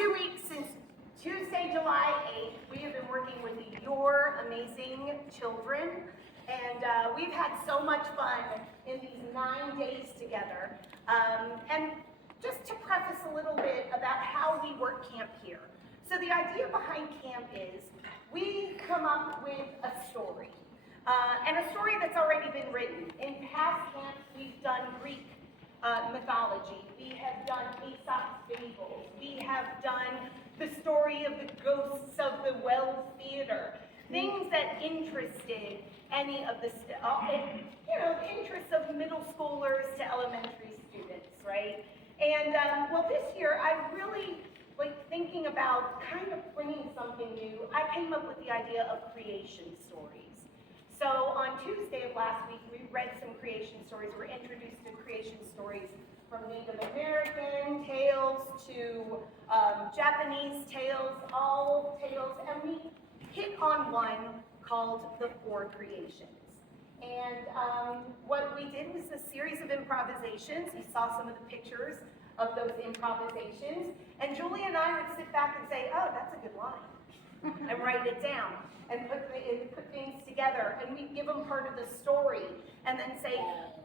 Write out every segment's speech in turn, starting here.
2 weeks since Tuesday, July 8th, we have been working with your amazing children, and we've had so much fun in these 9 days together. And just to preface a little bit about how we work camp here. So the idea behind camp is we come up with a story, and a story that's already been written. In past camps, we've done Greek mythology, we have done Aesop's fables, we have done the story of the ghosts of the Wells Theater, things that interested any of the, the interests of middle schoolers to elementary students, right? And well, this year I really thinking about kind of bringing something new. I came up with the idea of creation stories. So on Tuesday of last week, we read some creation stories. We're introduced to creation stories from Native American tales to Japanese tales, all tales, and we hit on one called The Four Creations. And what we did was a series of improvisations. You saw some of the pictures of those improvisations, and Julie and I would sit back and say, oh, that's a good line, and write it down, and put things together, and we'd give them part of the story, and then say,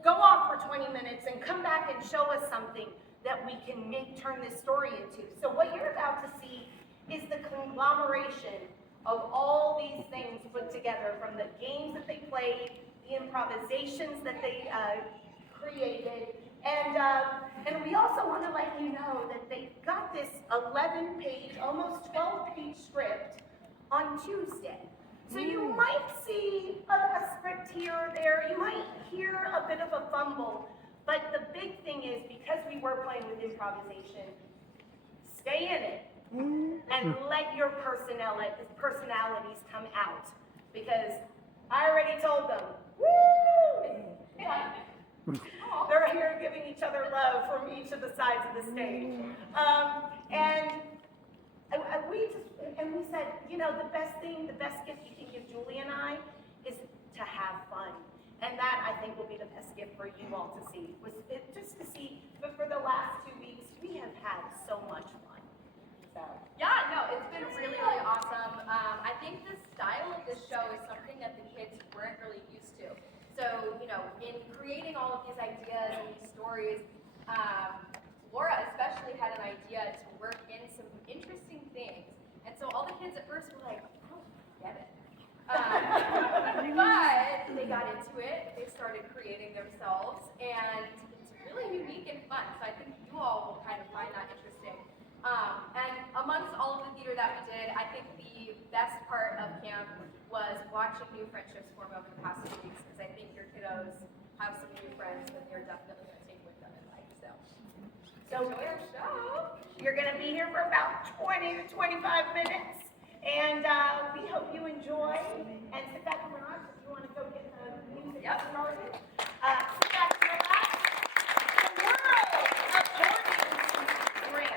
go off for 20 minutes and come back and show us something that we can turn this story into. So what you're about to see is the conglomeration of all these things put together, from the games that they played, the improvisations that they created, and we also want to let you know that they got this 11-page, almost 12-page script on Tuesday. So you might see a script here or there, you might hear a bit of a fumble, but the big thing is, because we were playing with improvisation, stay in it and let your personalities come out, because I already told them, woo! They're here giving each other love from each of the sides of the stage. And we said, the best gift you can give Julie and I is to have fun. And that, I think, will be the best gift for you all to see. Just to see, but for the last 2 weeks, we have had so much fun. So. Yeah, no, it's been really, really awesome. I think the style of this show is something that the kids weren't really used to. So, in creating all of these ideas and these stories, Laura especially had an idea to work in some interesting things. And so all the kids at first were like, oh, get it. But they got into it, they started creating themselves, and it's really unique and fun. So I think you all will kind of find that interesting. And amongst all of the theater that we did, I think the best part of camp was watching new friendships form over the past 2 weeks, because I think your kiddos have some new friends that they're definitely going to take with them in life. So enjoy our show. You're going to be here for about 20 to 25 minutes, and we hope you enjoy. And sit back and relax if you want to go get the music started. Sit back and relax. The world according to Grant.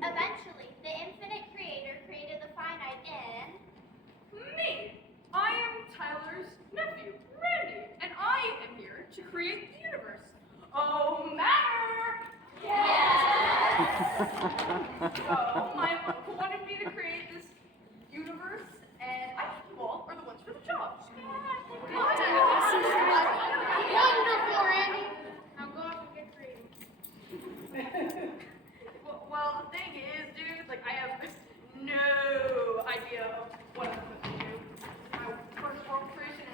Eventually, the infinite creator created the finite in... Me! I am Tyler's nephew, Randy, and I am here to create the universe. Oh, matter! Yes! So, my uncle wanted me to create this universe, and I think you all are the ones for the job. Wonderful, Randy! Now go off and get creative. Well, the thing is, dude, I have no idea of what I'm supposed to do. My first world creation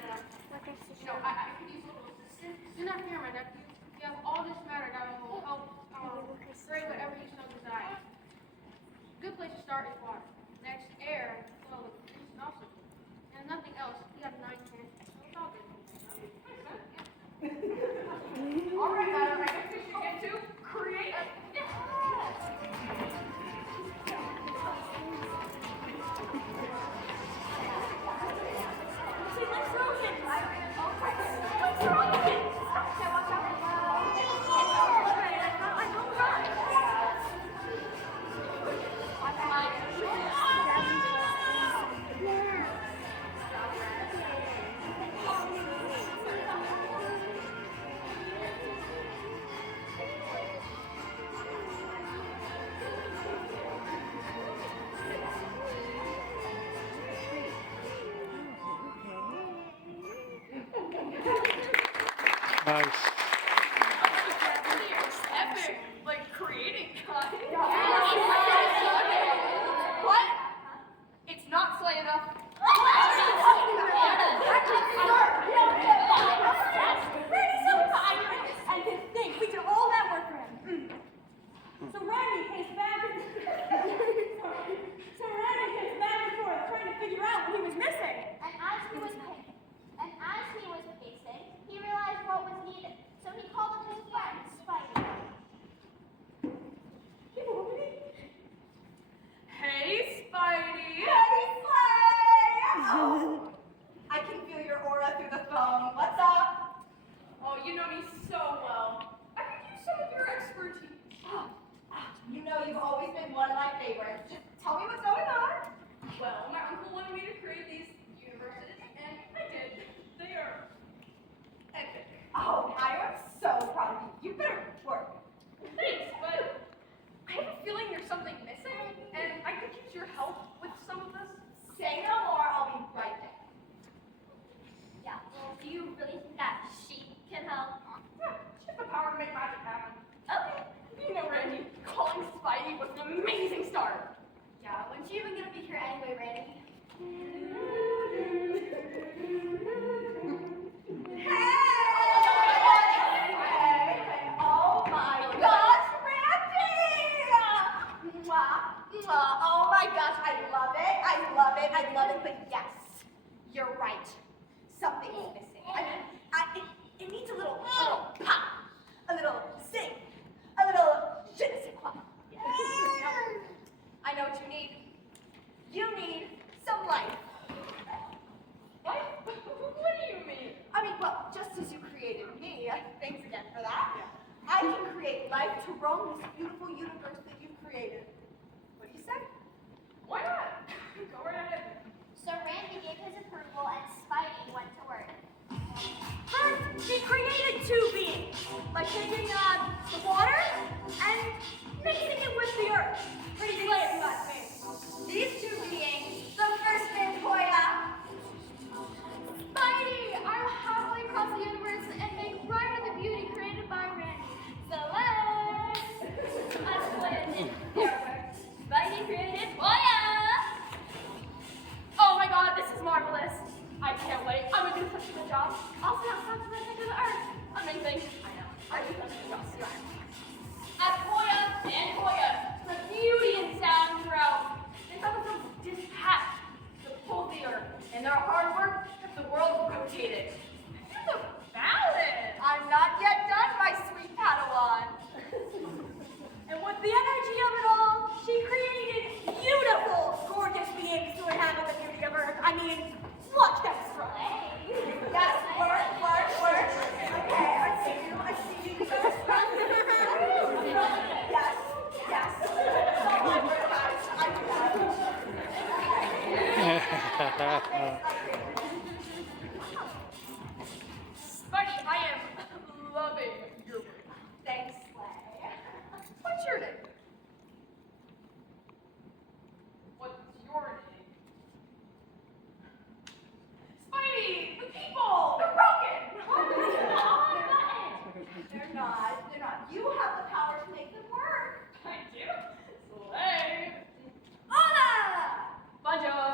Nice. Epic, like creating guys. Yeah. What? It's not slay enough. Randy's so tired. And to think, we did all that work for him. So Randy came back and trying to figure out what he was missing. And as he was pacing, he realized what was needed. So he called up his friend, Spidey. Hey, Spidey. I can feel your aura through the phone. What's up? Oh, you know me so well. I could use some of your expertise. You know you've always been one of my favorites. Just tell me what's going on. Well, my uncle wanted me to create these universes, and I did. They are epic. Oh, I am so proud of you. You better work. Thanks, but I have a feeling there's something missing, and I could use your help with some of this. Say no more. I'll be right back. Yeah, well, do you really think that she can help? Yeah, she has the power to make magic happen. Okay. You know, Randy, calling Spidey was an amazing start. Yeah, wasn't you even gonna be here anyway, Randy? Hey! Oh my gosh, Randy! Oh my gosh, I love it. But yes, you're right. Something's missing. I mean, it needs a little pop, a little zing, a little je ne sais quoi. I know what you need. You need some life. What? What do you mean? I mean, well, just as you created me, thanks again for that, I can create life to roam this beautiful universe that you've created. What do you say? Why not? Go right ahead. So Randy gave his approval and Spidey went to work. First, he created two beings, by taking the water and mixing it with the earth. Pretty clear, if you ask me. These two beings, the first being Koya. Spidey, I'm halfway across the universe and make Ryder the beauty created by Randy. Select! As Koya did their work, Spidey created Koya! Oh my god, this is marvelous. I can't wait. I'm gonna do such a good job. Also have time to listen to the earth. Amazing. I know. I do such a good job. As Koya and Koya, the beauty and sound throughout. They thought themselves dispatched to pull the earth. And their hard work kept the world rotated. You're the ballad. I'm not yet done, my sweet Padawan. And with the energy of it all, she created beautiful, gorgeous beings to inhabit the beauty of Earth. I mean, watch them strut. Yes, work. Okay, I see you. You better strut. Yes. So much for that. I do that. Spidey, I am loving your work. Thanks, Slay. What's your name? What's your name? Spidey, the people, they're broken. They're not. You have the power to make them work. I do. Slay. Anna! Bonjour.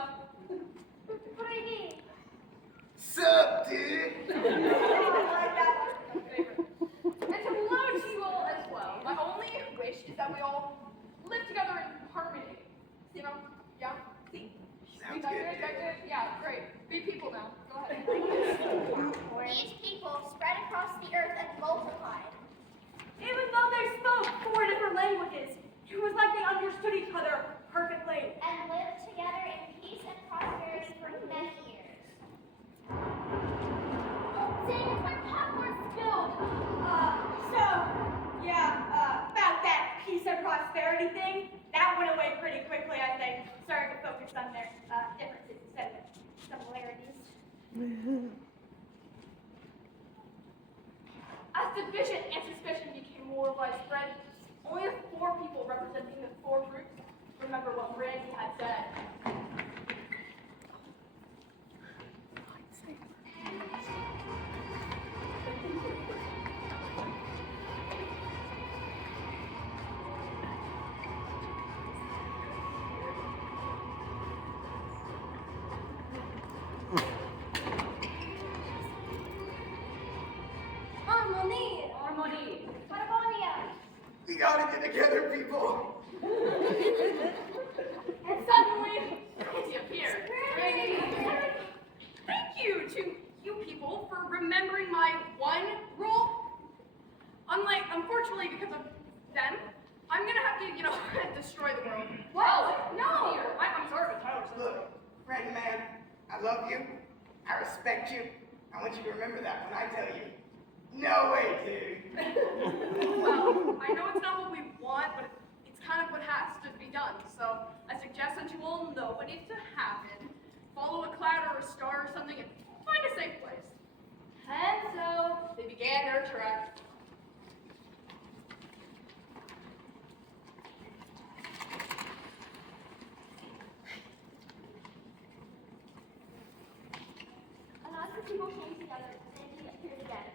What do you mean? Sup, dude? And hello to you all as well. My only wish is that we all live together in harmony. You know? Yeah? See? Sounds That good. good? Yeah, great. Be people now. Go ahead. These people spread across the earth and multiplied. Even though they spoke 4 different languages, it was like they understood each other perfectly. And lived together in peace and prosperity for many years. Dang, it's my popcorn spilled. About that peace and prosperity thing, that went away pretty quickly, I think. Starting to focus on their differences instead of similarities. As division and suspicion became more widespread, only the 4 people representing the 4 groups remember what Randy had said. Harmony. Harmony. Harmonia. We gotta get together, people. And suddenly, Randy appeared. Thank you to you people for remembering my one rule. Unfortunately, because of them, I'm gonna have to, destroy the world. What? No! I'm sorry, but Tyler said so. Look, friend man, I love you. I respect you. I want you to remember that when I tell you. No way, dude. Well, I know it's not what we want, but it's kind of what has to be done. So I suggest that you all know what needs to happen. Follow a cloud or a star or something and find a safe place. And so they began their trek. And as the people came together, Randy appeared again.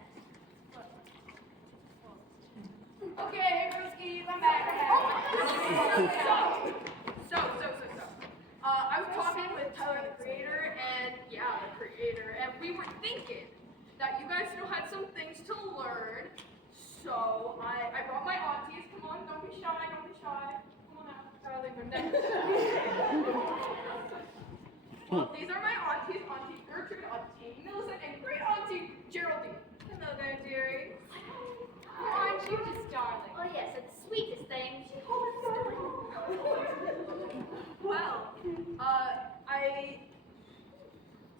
Okay, Brewskis, I'm back. So. I was talking with Tyler, the creator, and we were thinking that you guys still had some things to learn. So I brought my aunties. Come on, don't be shy. Come on out, Charlie. Well, these are my aunties, Auntie Gertrude, Auntie Millicent, and great Auntie Geraldine. Hello there, dearie. Aren't you just darling? Oh yes, it's the sweetest thing. Well,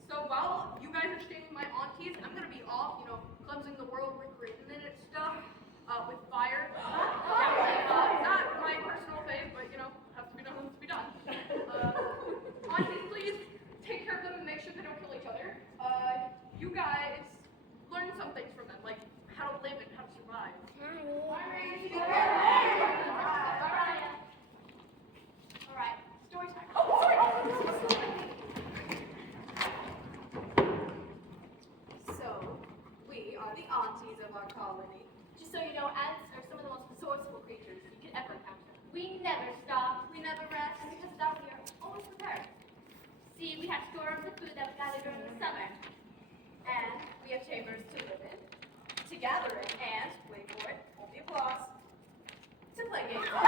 so while you guys are staying with my aunties, I'm gonna be off, cleansing the world with creating it stuff, with fire. Not my personal fave, but has to be done when it's to be done. Aunties, please take care of them and make sure they don't kill each other. You guys learn some things from them, like how to live and how to survive. Alright, story time. So, we are the aunties of our colony. Just so you know, ants are some of the most resourceful creatures you could ever encounter. We never stop. We never rest, and because of that, we are always prepared. See, we have to store up the food that we gathered during the summer. And we have chambers to live in, to gather in, and, wait for it, hold the applause, to play games. So,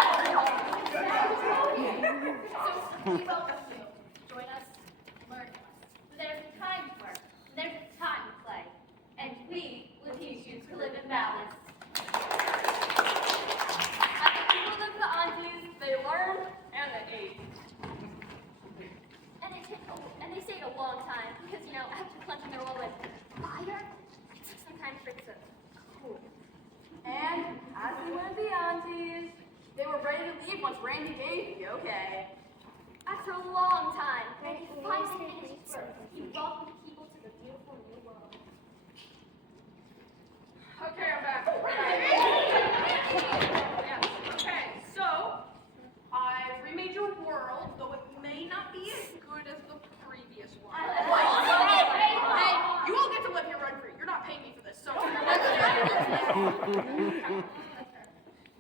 we welcome you. Join us, learn from us. There's a time to work, and there's a time to play. And we will teach you to live in balance. At the people of the aunties, they learned and they ate. And they stayed a long time because, after clenching their roll with fire, it took some time for it to cool. And as we went the aunties, they were ready to leave once Randy gave the okay. After a long time, Randy finally finished his work. He welcomed people to the beautiful new world. Okay, I'm back. Yes. Okay, so I remade your world, though it may not be as good as the previous one. Hey, you all get to live here rent free. You're not paying me for this, so.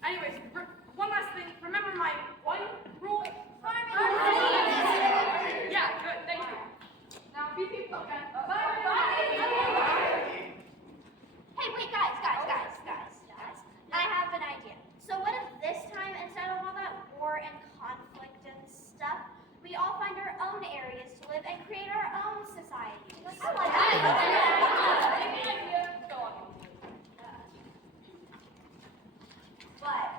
Anyways, one last thing. Remember my one rule? Yeah, good. Thank you. Now, be people again. Bye. Hey, wait, guys. I have an idea. So what if this time, instead of all that war and conflict and stuff, we all find our own areas to live and create our own societies? I like that. But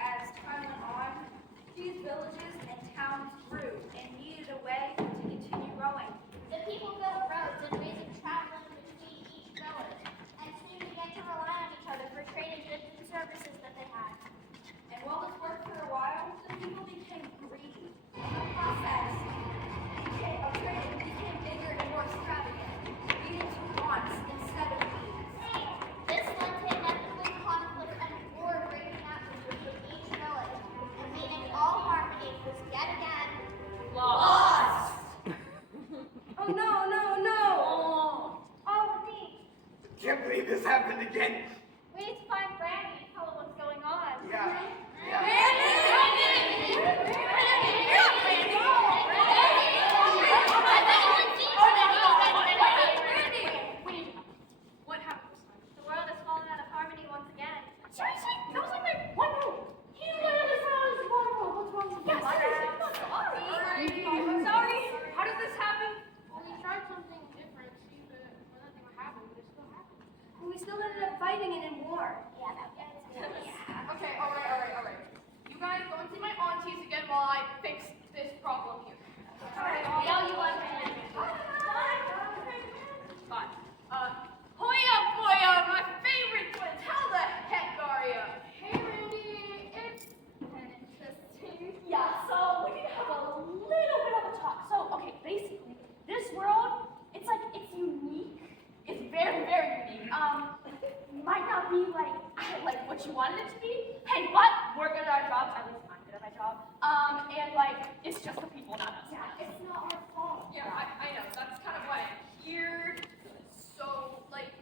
as time went on, these villages and towns grew and needed a way to continue growing. The people built roads and ways of traveling between each village, and soon began to rely on each other for trading goods and services that they had. And while this worked for a while, the people became greedy. And the process of trading became bigger and more extravagant, leading to wants instead of needs. This led to inevitable conflict and war breaking out within each village, and meaning all harmony was yet again Lost! Oh, no. all with me. Can't believe this happened again. We need to find Brandy and tell her what's going on. Yeah. What happened this time? The world has fallen out of harmony still ended up fighting and in war. Yeah, that was Okay, all right. You guys go and see my aunties again while I fix this problem here. We owe you one, Randy. Bye. Hoya, my favorite twins. How the heck are ya? Hey, Randy, it's kind of interesting. Yeah, so we need to have a little bit of a talk. So, okay, basically, this world, it's unique. It's very, very unique. Might not be like what you wanted it to be. Hey, but we're good at our jobs. At least I'm good at my job. And like, it's just the people, not us. Yeah, it's not our fault. Yeah, I know. That's kind of why I'm here. So, like,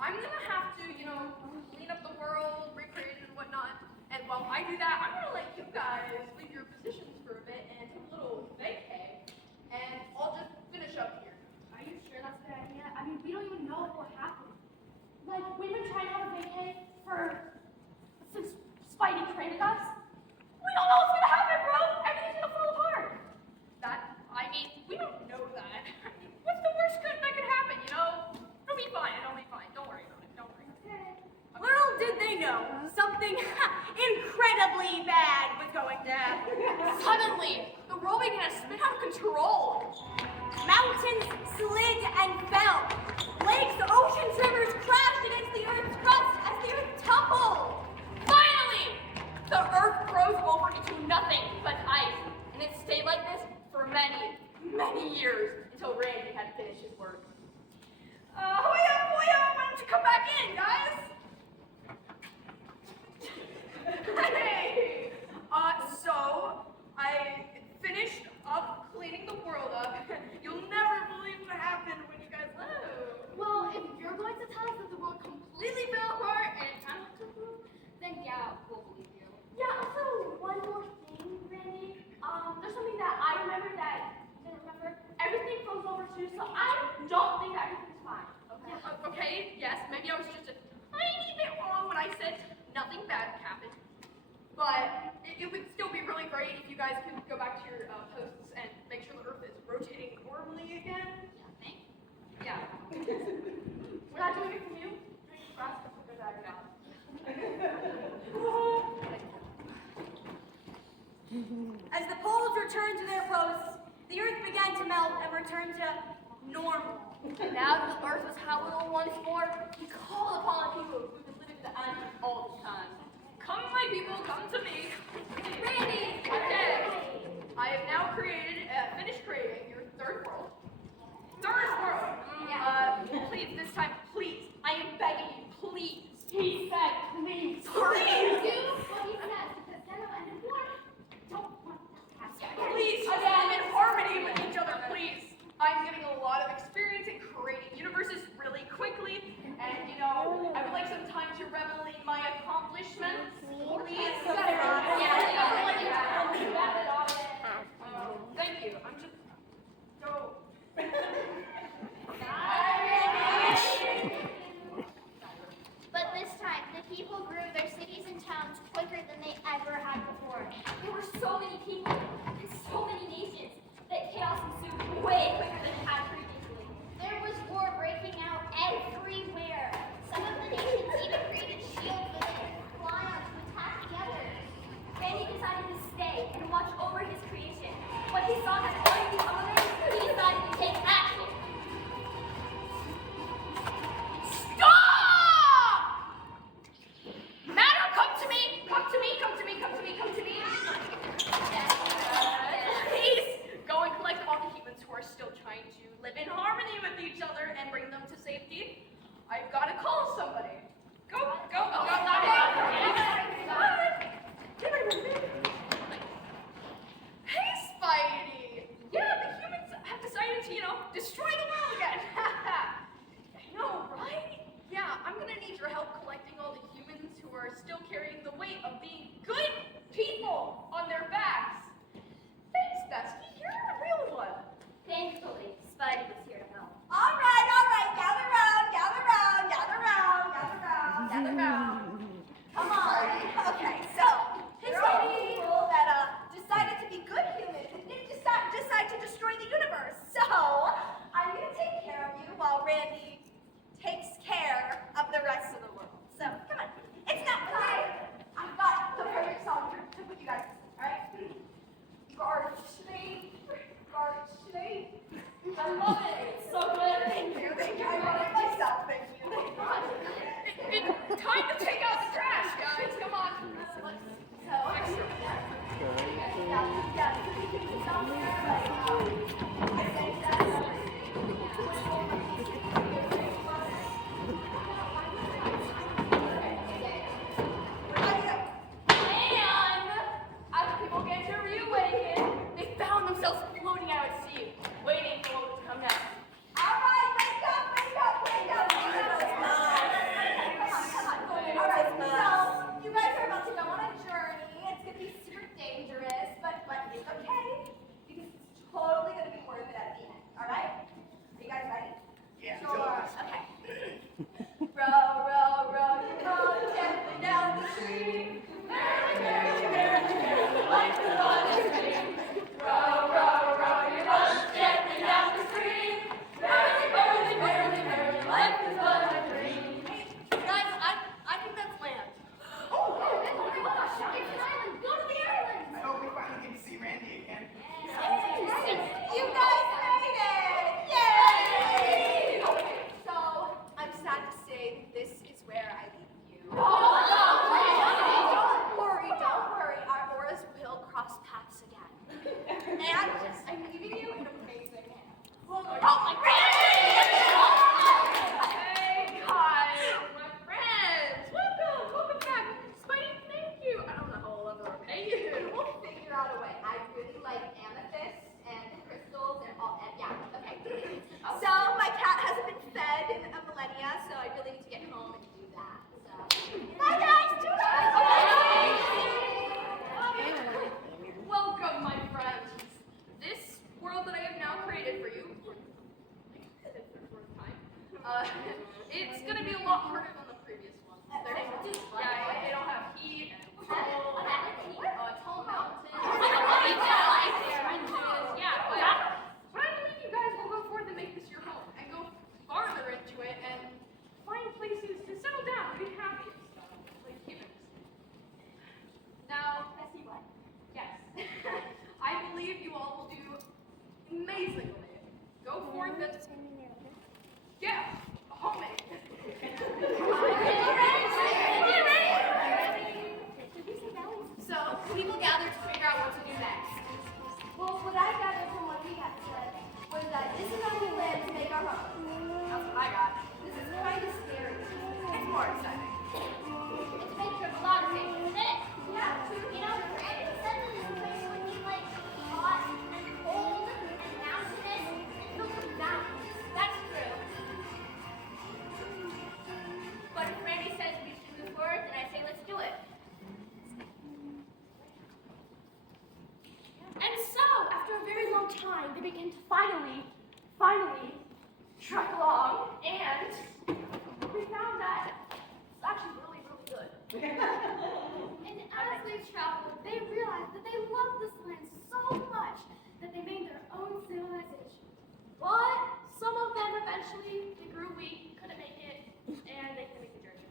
I'm gonna have to, clean up the world, recreate it and whatnot. And while I do that, I'm gonna let you guys leave your positions for a bit and take a little vacay. And I'll just finish up here. Are you sure that's a good idea? I mean, we don't even know what happened. Like, we've been trying to have a vacay since Spidey created us. We don't know what's gonna happen, bro. Everything's gonna fall apart. We don't know that. What's the worst that could happen, It'll be fine. Don't worry about it. Don't worry. Little did they know, something incredibly bad was going to happen. Suddenly, the world began to spin out of control. Mountains slid and fell. Lakes, oceans, rivers crashed against the Earth's crust as the Earth tumbled. Finally, the Earth froze over into nothing but ice, and it stayed like this for many, many years until Randy had finished his work. Hoya, why don't you come back in, guys? Hey! So, I finished up cleaning the world up. You'll never believe what happened when you guys left. Well, if you're going to tell us that the world completely fell apart and kind of took root, then yeah, we'll believe you. Yeah, also, one more thing, Randy. There's something that I remember that you didn't remember. Everything froze over too, so I don't think that everything's fine. Okay, yes, maybe I was just a tiny bit wrong when I said nothing bad happened. But it would still be really great if you guys could go back to your posts and make sure the Earth is rotating normally again. Yeah. We're not doing it for you. We're doing it for us to figure that out. As the poles returned to their posts, the Earth began to melt and return to normal. And now that the Earth was habitable once more, he called upon the people who've been living the island all this time. Come, my people, come to me. Randy! Okay. I have now finished creating your third world. Third world. Please, this time, please. I am begging you, please. He said, please. Please. Do what he says, because then it'll end in war. Don't want that to happen. Please, live in harmony with each other, please. I'm getting a lot of experience in creating universes really quickly, and I would like some time to revel in my accomplishments. Please. Thank you. I'm just so. But this time, the people grew their cities and towns quicker than they ever had before. There were so many people and so many nations that chaos ensued way quicker than it had previously. There was war breaking out everywhere. Some of the nations even created shields that they could fly on to attack the others. Then he decided to stay and watch over his creation. What he saw had already become a man, he decided to take action. Stop! Matter, come to me! Come to me! Come to me! Come to me! Come to me! Please go and collect all the humans who are still trying to live in harmony with each other and bring them to safety. I've got to call somebody. Go! Hey, Spidey! Yeah, the humans have decided to, destroy the world again. I know, right? Yeah, I'm gonna need your help collecting all the humans who are still carrying the weight of being good people on their backs. Thanks, Bestie. You're a real one. Thankfully, Spidey was here to help. All right, gather round. Come on. Okay, so there are people that decided to be good humans and didn't decide to destroy the universe. So I'm gonna take care of you while Randy takes care of the rest Time to take out the trash, guys. Come on. And as people get to reawaken, they found themselves floating out at sea, waiting for what would come next. All right, wake up, wake up, wake up, wake up. Come on. All right, so you guys are about to go on a journey. It's gonna be super dangerous, but it's okay because it's totally gonna be worth it at the end. All right? Are you guys ready? Yeah. Sure. Okay. Row, row, row your boat gently down the stream. Merrily, merrily, merrily, merrily, like the water stream. Row, row, row your boat gently down the stream. Merrily, merrily, merrily, merrily, like the water stream. Guys, I think that's land. Oh my gosh, it's an island. Go to the island. I hope we finally get to see Randy again. You guys made it! Yay! Okay, so I'm sad to say this is where I leave you. Don't worry, our auras will cross paths again. And I'm leaving you in amazing hands. Oh my Hey, guys, my friends. Welcome back. Spidey, thank you. I don't know how I'll ever repay you. We'll figure out a way. I really like amethyst and crystals and all. And yeah, okay. So my cat hasn't been fed in a millennia, so I really need to get home and do that. So bye guys. Welcome, my friends. This world that I have now created for you, for the first time, it's gonna be a lot harder than the previous one. Yeah, they don't have heat, tall mountains, yeah, but I believe you guys will go forth and make this your home, and go farther into it, and find places to settle down and be happy and stuff, like humans. Now, yes, I believe you all will do amazingly. Go forth and get homemade. So, people gather to figure out what to do next. Well, what I gathered from what we had said was that this is our new land to make our home. That's what I got. This is kind of scary. It's more exciting. It's a picture of a lot of things, isn't it? Yeah, you know, Randy said that this place would be like hot and cold and mountainous and filled with mountains. That's true. But if Randy says we should move forward, then I say let's do it. And so, after a very long time, they began to finally trek along, and we found that it's actually really, really good. And as they traveled, they realized that they loved this land so much that they made their own civilization. But some of them eventually, they grew weak, couldn't make it, and they couldn't make the journey.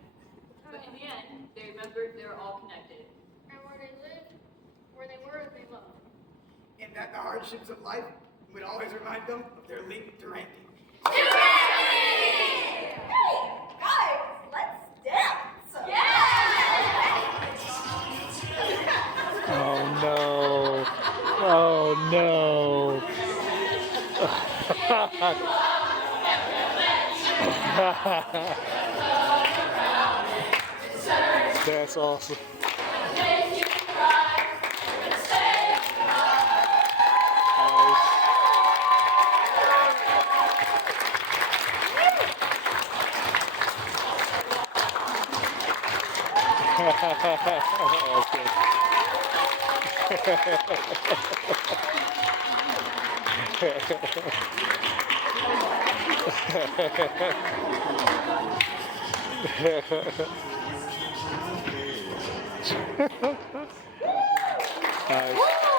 But in the end, they remembered they were all connected. And where they lived, where they were, they loved. And that the hardships of life would always remind them of their link to Randy. Hey, guys, let's dance. Oh no. Oh no. That's awesome. Nice.